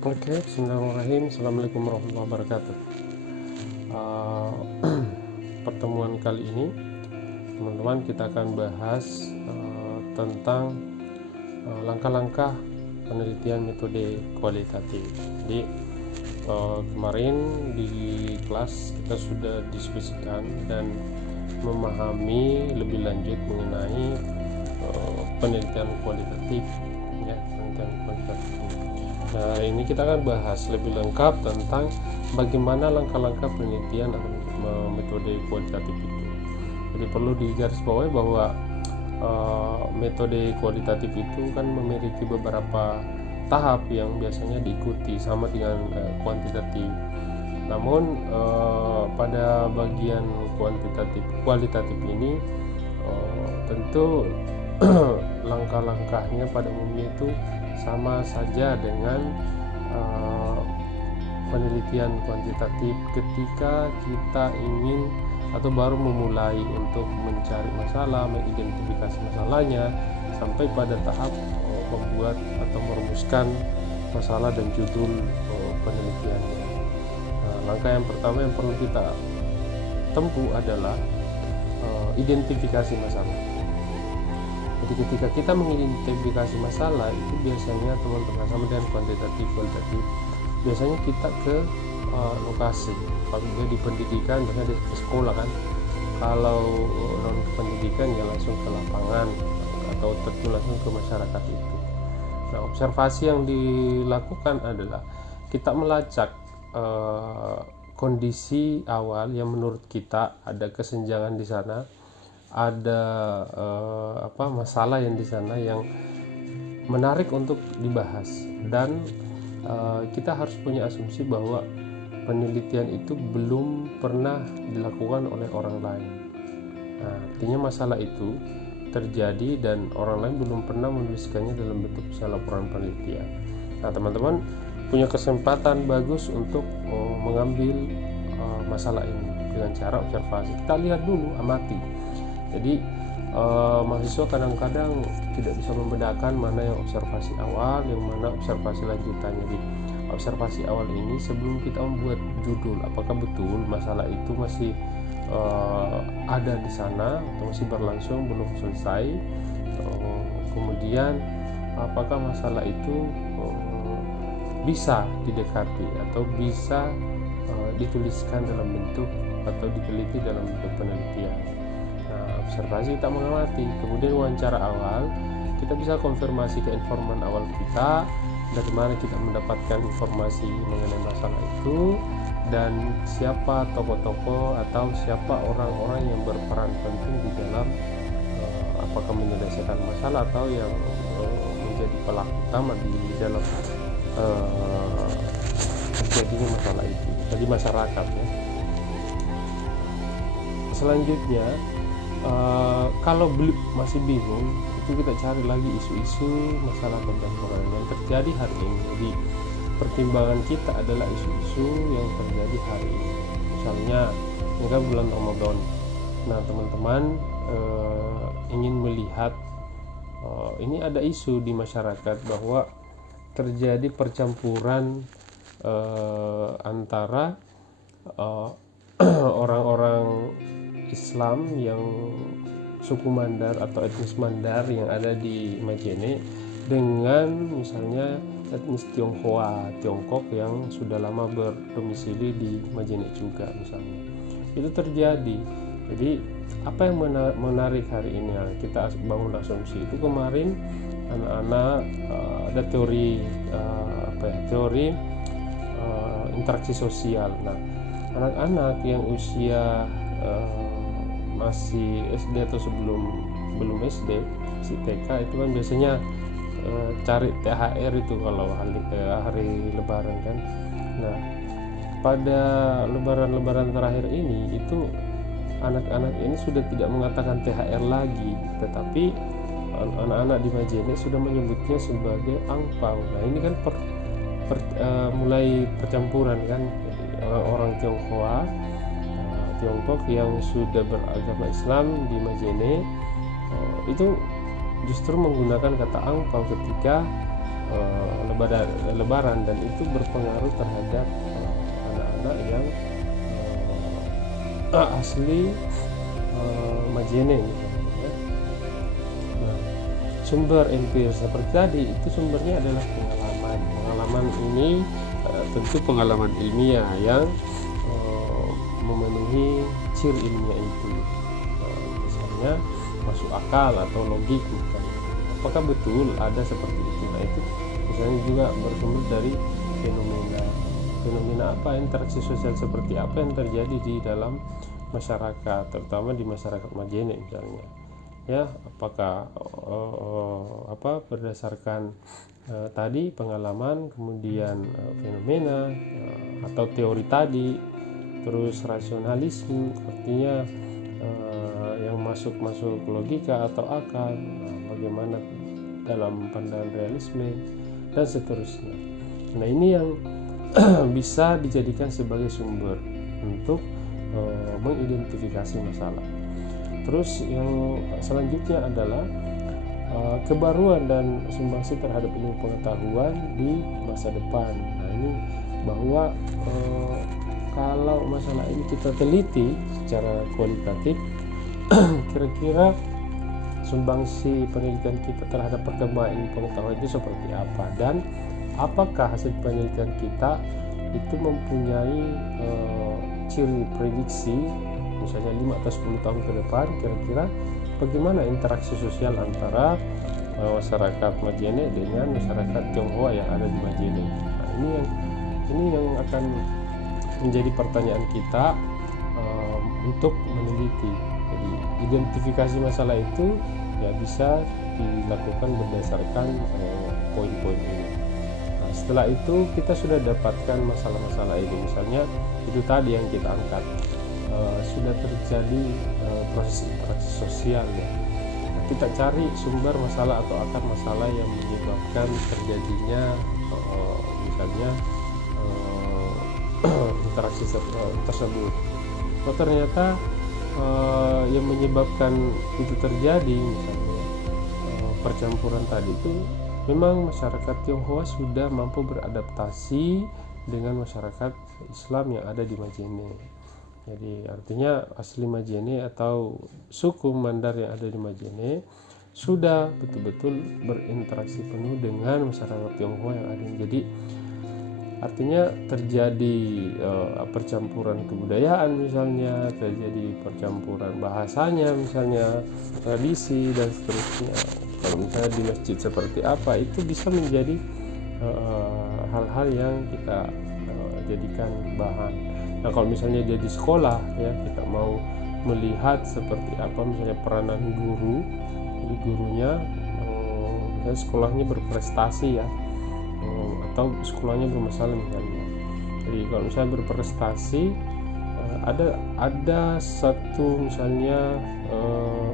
Oke, bismillahirrahmanirrahim. Assalamualaikum warahmatullahi wabarakatuh. Uh, Pertemuan kali ini, teman-teman, kita akan bahas tentang langkah-langkah penelitian metode kualitatif. Jadi kemarin di kelas kita sudah diskusikan dan memahami lebih lanjut mengenai penelitian kualitatif, ya, penelitian kualitatif. Nah, ini kita akan bahas lebih lengkap tentang bagaimana langkah-langkah penelitian atau metode kualitatif itu. Jadi perlu digarisbawahi bahwa metode kualitatif itu kan memiliki beberapa tahap yang biasanya diikuti sama dengan kuantitatif. Namun pada bagian kualitatif ini tentu langkah-langkahnya pada umumnya itu sama saja dengan penelitian kuantitatif ketika kita ingin atau baru memulai untuk mencari masalah, mengidentifikasi masalahnya, sampai pada tahap membuat atau merumuskan masalah dan judul penelitiannya. Langkah yang pertama yang perlu kita tempuh adalah identifikasi masalah. Jadi ketika kita mengidentifikasi masalah itu biasanya teman-teman sama dengan kualitatif, biasanya kita ke lokasi. Kalau dia di pendidikan biasanya di sekolah kan. Kalau non pendidikan ya langsung ke lapangan atau terjun langsung ke masyarakat itu. Nah, observasi yang dilakukan adalah kita melacak kondisi awal yang menurut kita ada kesenjangan di sana, ada masalah yang di sana yang menarik untuk dibahas, dan kita harus punya asumsi bahwa penelitian itu belum pernah dilakukan oleh orang lain. Nah, artinya masalah itu terjadi dan orang lain belum pernah menuliskannya dalam bentuk laporan penelitian. Nah, teman-teman punya kesempatan bagus untuk mengambil masalah ini dengan cara observasi. Kita lihat dulu, amati. Jadi mahasiswa kadang-kadang tidak bisa membedakan mana yang observasi awal, yang mana observasi lanjutannya. Di observasi awal ini sebelum kita membuat judul, apakah betul masalah itu masih ada di sana atau masih berlangsung, belum selesai. Kemudian apakah masalah itu bisa didekati atau bisa dituliskan dalam bentuk atau diteliti dalam bentuk penelitian. Observasi kita mengamati, kemudian wawancara awal, kita bisa konfirmasi ke informan awal kita, dari mana kita mendapatkan informasi mengenai masalah itu, dan siapa tokoh-tokoh atau siapa orang-orang yang berperan penting di dalam apakah menyelesaikan masalah atau yang menjadi pelaku utama di dalam terjadinya masalah itu, jadi masyarakat, ya. Selanjutnya, kalau masih bingung, itu kita cari lagi isu-isu masalah kontemporer yang terjadi hari ini. Jadi pertimbangan kita adalah isu-isu yang terjadi hari ini. Misalnya ini kan bulan Ramadan. Nah, teman-teman ingin melihat ini ada isu di masyarakat bahwa terjadi percampuran antara orang-orang Islam yang suku Mandar atau etnis Mandar yang ada di Majene dengan misalnya etnis Tiongkok yang sudah lama berdomisili di Majene juga misalnya. Itu terjadi. Jadi apa yang menarik hari ini? Kita bangun asumsi itu kemarin anak-anak ada teori interaksi sosial. Nah, anak-anak yang usia masih SD atau belum SD, si TK itu kan biasanya cari THR itu kalau hari Lebaran kan. Nah, pada Lebaran terakhir ini itu anak-anak ini sudah tidak mengatakan THR lagi, tetapi anak-anak di Majene sudah menyebutnya sebagai angpau. Nah, ini kan mulai percampuran kan, orang Tiongkok yang sudah beragama Islam di Majene itu justru menggunakan kata angpau ketika lebaran, dan itu berpengaruh terhadap anak-anak yang asli Majene misalnya, ya. Nah, sumber empiris seperti tadi itu sumbernya adalah pengalaman ini, tentu pengalaman ilmiah yang memenuhi ciri ilmiah itu, misalnya masuk akal atau logik misalnya. Apakah betul ada seperti itu? Nah, itu misalnya juga bersumber dari fenomena apa, interaksi sosial seperti apa yang terjadi di dalam masyarakat, terutama di masyarakat Majene misalnya, ya. Apakah berdasarkan tadi pengalaman, kemudian fenomena atau teori tadi, terus rasionalisme, artinya yang masuk logika atau akal, bagaimana dalam pandangan realisme dan seterusnya. Nah, ini yang bisa dijadikan sebagai sumber untuk mengidentifikasi masalah. Terus yang selanjutnya adalah kebaruan dan sumbangsi terhadap ilmu pengetahuan di masa depan. Nah, ini bahwa kalau masalah ini kita teliti secara kualitatif, kira-kira sumbangsi penelitian kita terhadap perkembangan ilmu pengetahuan itu seperti apa, dan apakah hasil penelitian kita itu mempunyai ciri prediksi, misalnya 5 atau 10 tahun ke depan, kira-kira bagaimana interaksi sosial antara masyarakat Majene dengan masyarakat Tionghoa yang ada di Majene. Nah, ini yang akan menjadi pertanyaan kita untuk meneliti. Jadi identifikasi masalah itu ya bisa dilakukan berdasarkan poin-poin ini. Nah, setelah itu kita sudah dapatkan masalah-masalah ini, misalnya itu tadi yang kita angkat, sudah terjadi proses interaksi sosial, ya. Nah, kita cari sumber masalah atau akar masalah yang menyebabkan terjadinya misalnya interaksi tersebut. Oh, ternyata yang menyebabkan itu terjadi, misalnya percampuran tadi itu, memang masyarakat Tionghoa sudah mampu beradaptasi dengan masyarakat Islam yang ada di Majene. Jadi artinya asli Majene atau suku Mandar yang ada di Majene sudah betul-betul berinteraksi penuh dengan masyarakat Tionghoa yang ada. Jadi artinya terjadi percampuran kebudayaan, misalnya terjadi percampuran bahasanya, misalnya tradisi dan seterusnya. Kalau misalnya di masjid seperti apa, itu bisa menjadi hal-hal yang kita jadikan bahan. Nah, kalau misalnya dia di sekolah, ya, kita mau melihat seperti apa misalnya peranan guru, jadi gurunya sekolahnya berprestasi, ya, atau sekolahnya bermasalah misalnya. Jadi kalau misalnya berprestasi, ada satu misalnya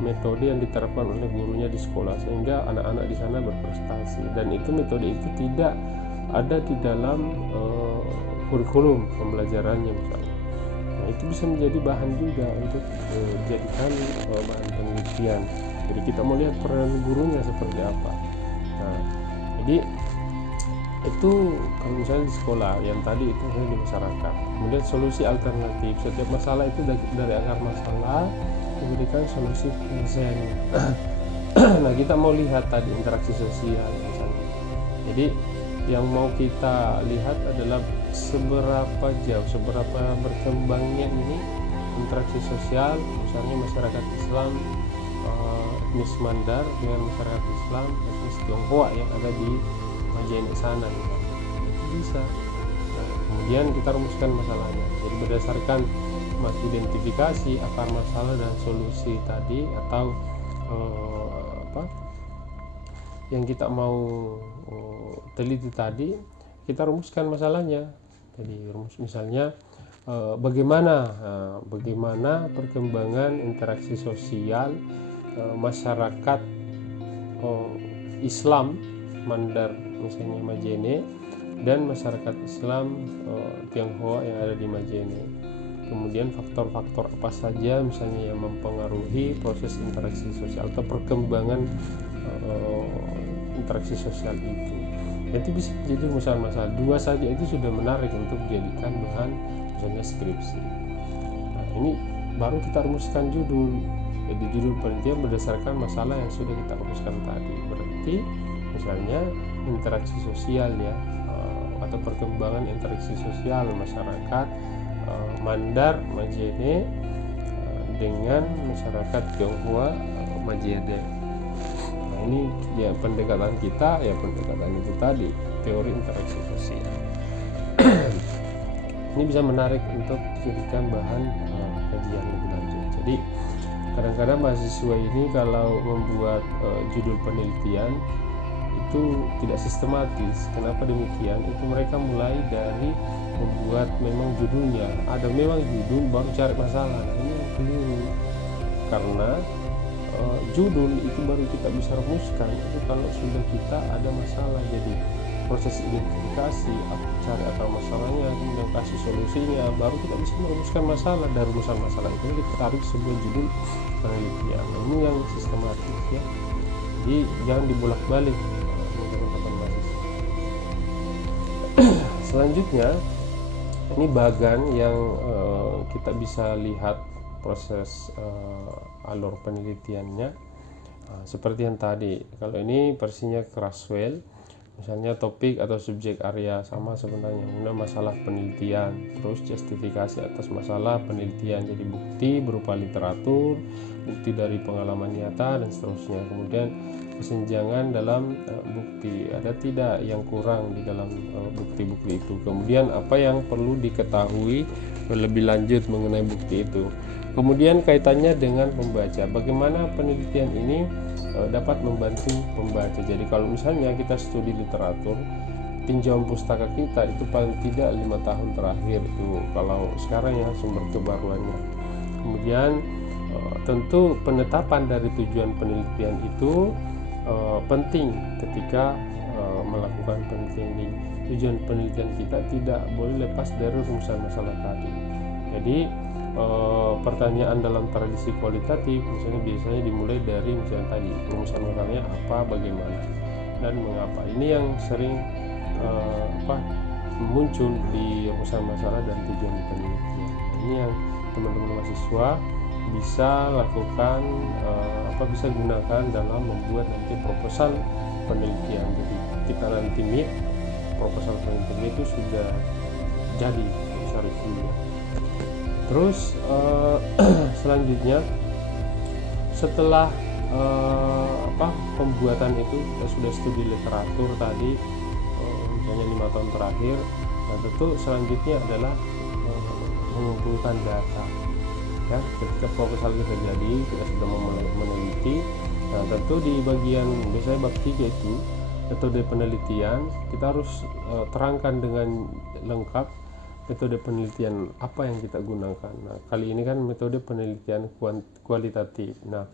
metode yang diterapkan oleh gurunya di sekolah sehingga anak-anak di sana berprestasi, dan itu metode itu tidak ada di dalam kurikulum pembelajarannya misalnya. Nah, itu bisa menjadi bahan juga untuk dijadikan bahan penelitian. Jadi kita mau lihat peran gurunya seperti apa. Nah, jadi itu kalau misalnya di sekolah, yang tadi itu di masyarakat. Kemudian solusi alternatif, setiap masalah itu dari akar masalah diberikan solusi penyelesaiannya. Nah, kita mau lihat tadi interaksi sosial misalnya. Jadi yang mau kita lihat adalah seberapa jauh, seberapa berkembangnya ini interaksi sosial, misalnya masyarakat Islam etnis Mandar dengan masyarakat Islam etnis Tionghoa yang ada di Majene sana, itu bisa. Nah, kemudian kita rumuskan masalahnya. Jadi berdasarkan identifikasi akar masalah dan solusi tadi, atau yang kita mau teliti tadi, kita rumuskan masalahnya. Jadi rumus misalnya bagaimana perkembangan interaksi sosial masyarakat Islam Mandar misalnya Majene dan masyarakat Islam Tionghoa yang ada di Majene. Kemudian faktor-faktor apa saja misalnya yang mempengaruhi proses interaksi sosial atau perkembangan interaksi sosial itu. Itu bisa jadi rumusan masalah. 2 saja itu sudah menarik untuk dijadikan bahan misalnya skripsi. Nah, ini baru kita rumuskan judul. Jadi judul penelitian berdasarkan masalah yang sudah kita rumuskan tadi. Berarti misalnya interaksi sosial ya, atau perkembangan interaksi sosial masyarakat Mandar Majene dengan masyarakat Tionghoa Majene. Nah, ini ya pendekatan kita, ya pendekatan itu tadi, teori interaksi sosial. Ini bisa menarik untuk dijadikan bahan kajian lebih lanjut. Jadi kadang-kadang mahasiswa ini kalau membuat judul penelitian itu tidak sistematis. Kenapa demikian? Itu mereka mulai dari membuat memang judulnya. Ada memang judul baru cari masalah. Nah, ini keliru. Karena judul itu baru kita bisa rumuskan itu kalau sudah kita ada masalah. Jadi proses identifikasi, cari akar masalahnya, kemudian kasih solusinya, baru kita bisa merumuskan masalah. Dari rumusan masalah itu kita tarik sebuah judul penelitian. Nah, ini yang sistematis ya. Jadi jangan dibolak-balik teman-teman mahasiswa. Selanjutnya ini bagan yang kita bisa lihat proses alur penelitiannya. Seperti yang tadi, kalau ini versinya Crasswell, misalnya topik atau subjek area sama sebenarnya, kemudian masalah penelitian, terus justifikasi atas masalah penelitian, jadi bukti berupa literatur, bukti dari pengalaman nyata dan seterusnya. Kemudian kesenjangan dalam bukti, ada tidak yang kurang di dalam bukti-bukti itu, kemudian apa yang perlu diketahui lebih lanjut mengenai bukti itu, kemudian kaitannya dengan pembaca, bagaimana penelitian ini dapat membantu pembaca. Jadi kalau misalnya kita studi literatur, pinjam pustaka kita itu paling tidak 5 tahun terakhir itu kalau sekarang ya sumber kebaruannya. Kemudian tentu penetapan dari tujuan penelitian itu penting ketika melakukan penelitian ini. Tujuan penelitian kita tidak boleh lepas dari rumusan masalah tadi. Jadi pertanyaan dalam tradisi kualitatif misalnya biasanya dimulai dari misalnya tadi rumusan masalahnya apa, bagaimana, dan mengapa. Ini yang sering muncul di rumusan masalah dan tujuan penelitian. Ini yang teman-teman mahasiswa bisa lakukan, bisa gunakan dalam membuat nanti proposal penelitian. Jadi kita nanti proposal penelitian itu sudah jadi, bisa review. Terus selanjutnya setelah pembuatan itu kita sudah studi literatur tadi misalnya 5 tahun terakhir. Nah, tentu selanjutnya adalah mengumpulkan data ya. Ketika proposal kita jadi, kita sudah meneliti. Nah, tentu di bagian biasanya bab 3 itu metode penelitian kita harus terangkan dengan lengkap metode penelitian apa yang kita gunakan. Nah, kali ini kan metode penelitian kualitatif. Nah,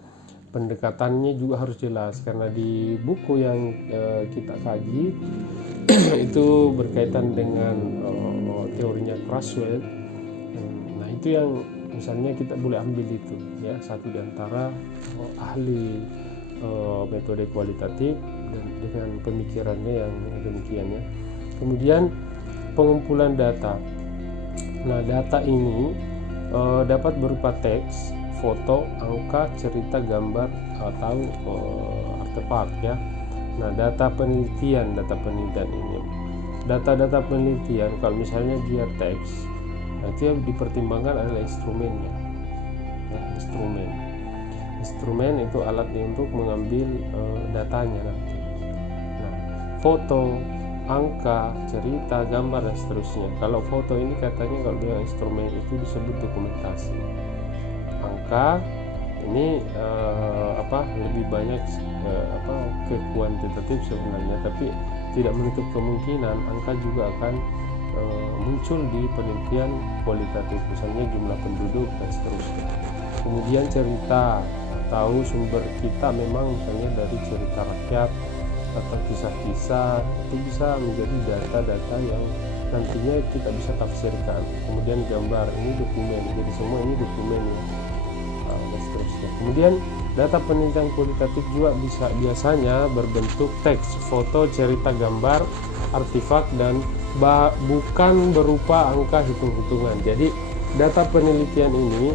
pendekatannya juga harus jelas karena di buku yang kita kaji itu berkaitan dengan teorinya Crasswell. Nah, itu yang misalnya kita boleh ambil itu ya, satu di antara ahli metode kualitatif dan dengan pemikirannya yang demikian ya. Kemudian pengumpulan data. Nah, data ini dapat berupa teks, foto, angka, cerita, gambar, atau artefak ya. Nah, data penelitian ini. Data-data penelitian kalau misalnya dia teks, nah itu yang dipertimbangkan adalah instrumennya. Ya, instrumen itu alatnya untuk mengambil datanya nanti. Nah, foto, angka, cerita, gambar, dan seterusnya. Kalau foto ini katanya kalau dengan instrumen itu disebut dokumentasi. Angka ini lebih banyak ke kuantitatif sebenarnya, tapi tidak menutup kemungkinan angka juga akan muncul di penelitian kualitatif, misalnya jumlah penduduk dan seterusnya. Kemudian cerita, tahu sumber kita memang misalnya dari cerita rakyat atau kisah-kisah, itu bisa menjadi data-data yang nantinya kita bisa tafsirkan. Kemudian gambar, ini dokumen, jadi semua ini dokumen ya, dan seterusnya. Kemudian Data penelitian kualitatif juga biasanya berbentuk teks, foto, cerita, gambar, artefak, dan bukan berupa angka hitung-hitungan. Jadi data penelitian ini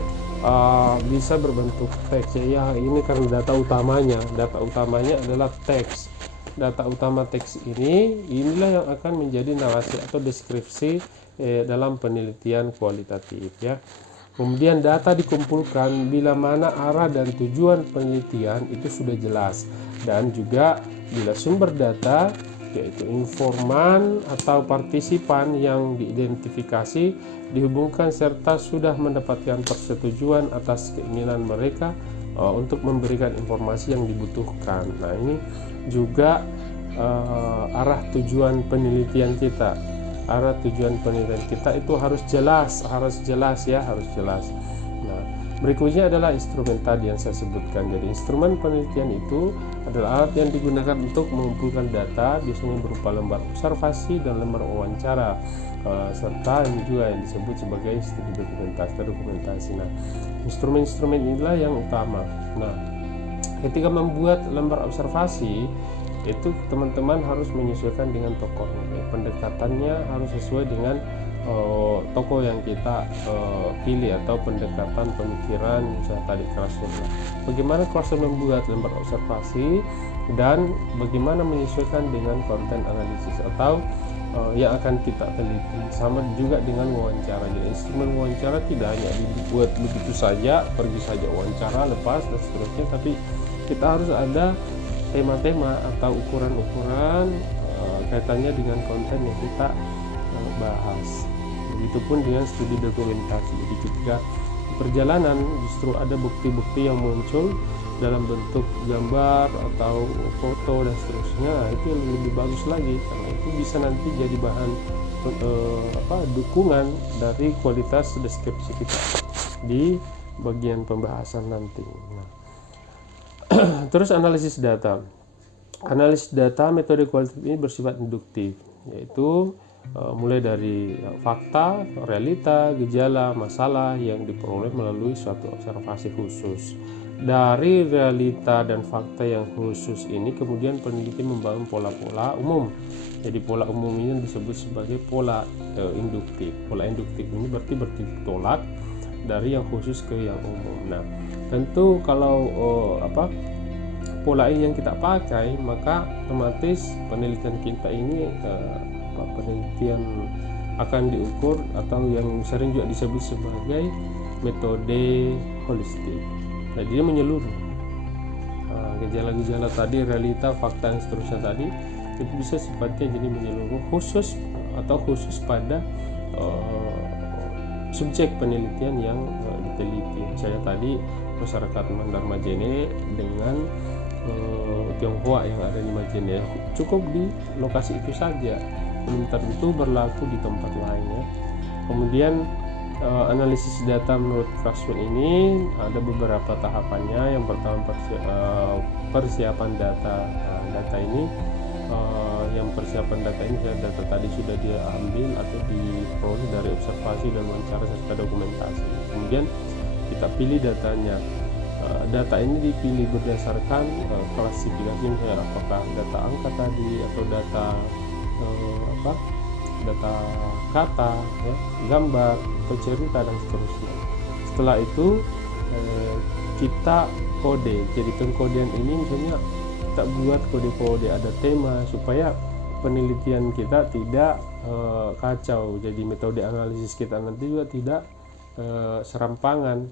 bisa berbentuk teks. Ya, ini karena data utamanya adalah teks. Data utama teks inilah yang akan menjadi narasi atau deskripsi dalam penelitian kualitatif, ya. Kemudian data dikumpulkan bila mana arah dan tujuan penelitian itu sudah jelas, dan juga bila sumber data yaitu informan atau partisipan yang diidentifikasi dihubungkan serta sudah mendapatkan persetujuan atas keinginan mereka untuk memberikan informasi yang dibutuhkan. Nah, ini juga arah tujuan penelitian kita. Arah tujuan penelitian kita itu harus jelas. Nah, berikutnya adalah instrumen tadi yang saya sebutkan. Jadi instrumen penelitian itu adalah alat yang digunakan untuk mengumpulkan data, biasanya berupa lembar observasi dan lembar wawancara, serta ini juga yang disebut sebagai studi dokumentasi. Nah, instrumen-instrumen inilah yang utama. Nah, ketika membuat lembar observasi itu teman-teman harus menyesuaikan dengan tokohnya. Pendekatannya harus sesuai dengan tokoh yang kita pilih atau pendekatan pemikiran, misalnya tadi Krasner. Bagaimana Krasner membuat lembar observasi dan bagaimana menyesuaikan dengan konten analisis atau yang akan kita teliti. Sama juga dengan wawancara. Jadi instrumen wawancara tidak hanya dibuat begitu saja, pergi saja wawancara lepas dan seterusnya, tapi kita harus ada tema-tema atau ukuran-ukuran kaitannya dengan konten yang kita bahas. Begitupun dengan studi dokumentasi. Jadi ketika perjalanan justru ada bukti-bukti yang muncul dalam bentuk gambar atau foto dan seterusnya, itu yang lebih bagus lagi karena itu bisa nanti jadi bahan dukungan dari kualitas deskripsi kita di bagian pembahasan nanti. Nah, terus analisis data. Analisis data metode kualitatif ini bersifat induktif, yaitu mulai dari fakta, realita, gejala, masalah yang diperoleh melalui suatu observasi khusus. Dari realita dan fakta yang khusus ini kemudian peneliti membangun pola-pola umum. Jadi pola umum ini disebut sebagai pola induktif. Pola induktif ini berarti bertolak dari yang khusus ke yang umum. Nah, tentu kalau pola ini yang kita pakai, maka otomatis penelitian kita ini penelitian akan diukur atau yang sering juga disebut sebagai metode holistik. Jadi dia menyeluruh. Gejala-gejala tadi, realita, fakta dan seterusnya tadi itu bisa sifatnya jadi menyeluruh, khusus pada subjek penelitian yang diteliti. Misalnya tadi masyarakat Mandar Majene dengan Tionghoa yang ada di Majene, cukup di lokasi itu saja, belum tentu berlaku di tempat lainnya. Kemudian analisis data menurut Krasner ini ada beberapa tahapannya. Yang pertama persiapan data. Data ini yang persiapan data ini, data tadi sudah diambil atau diperoleh dari observasi dan wawancara serta dokumentasi. Kemudian kita pilih datanya. Data ini dipilih berdasarkan klasifikasi, misalnya apakah data angka tadi atau data data kata, ya, gambar atau cerita dan seterusnya. Setelah itu kita kode. Jadi pengkodean ini misalnya kita buat kode-kode, ada tema supaya penelitian kita tidak kacau. Jadi metode analisis kita nanti juga tidak serampangan.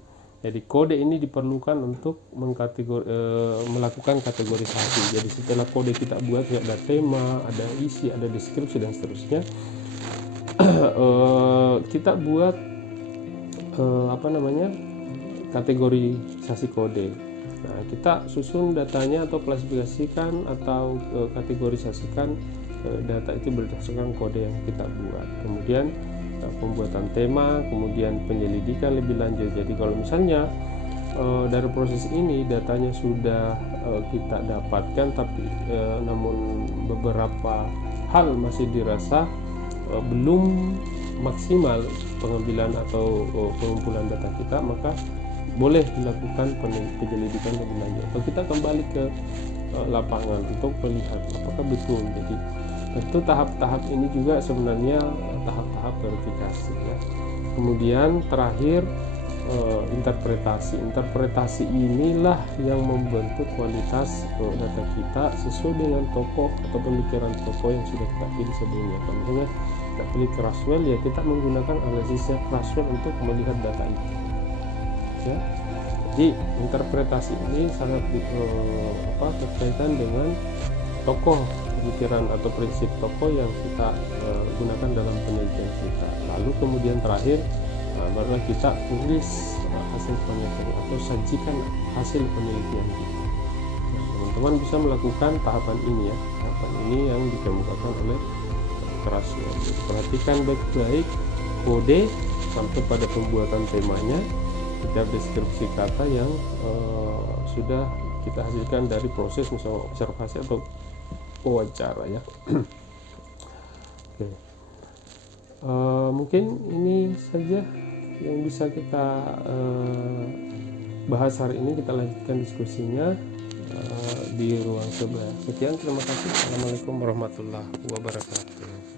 Jadi kode ini diperlukan untuk melakukan kategorisasi. Jadi setelah kode kita buat, ada tema, ada isi, ada deskripsi dan seterusnya, kita buat kategorisasi kode. Nah, kita susun datanya atau klasifikasikan atau kategorisasikan data itu berdasarkan kode yang kita buat. Kemudian pembuatan tema, kemudian penyelidikan lebih lanjut. Jadi kalau misalnya dari proses ini datanya sudah kita dapatkan, tapi namun beberapa hal masih dirasa belum maksimal pengambilan atau pengumpulan data kita, maka boleh dilakukan penyelidikan lebih lanjut, atau kita kembali ke lapangan untuk melihat apakah betul. Jadi tentu tahap-tahap ini juga sebenarnya tahap-tahap verifikasi ya. Kemudian terakhir interpretasi inilah yang membentuk kualitas data kita sesuai dengan tokoh atau pemikiran tokoh yang sudah kita pilih sebelumnya. Misalnya kita pilih Crasswell, ya kita menggunakan analisisnya Crasswell untuk melihat data itu ya. Jadi interpretasi ini sangat berkaitan dengan tokoh pemikiran atau prinsip tokoh yang kita gunakan dalam penelitian kita. Lalu kemudian terakhir barulah kita tulis hasil penelitian atau sajikan hasil penelitian kita. Nah, teman-teman bisa melakukan tahapan ini ya. Tahapan ini yang dikemukakan oleh Crasswell. Perhatikan baik-baik kode sampai pada pembuatan temanya, setiap deskripsi kata yang sudah kita hasilkan dari proses misalnya observasi atau wawancara ya. Oke. Mungkin ini saja yang bisa kita bahas hari ini. Kita lanjutkan diskusinya di ruang sebelah. Sekian, terima kasih. Assalamualaikum warahmatullahi wabarakatuh.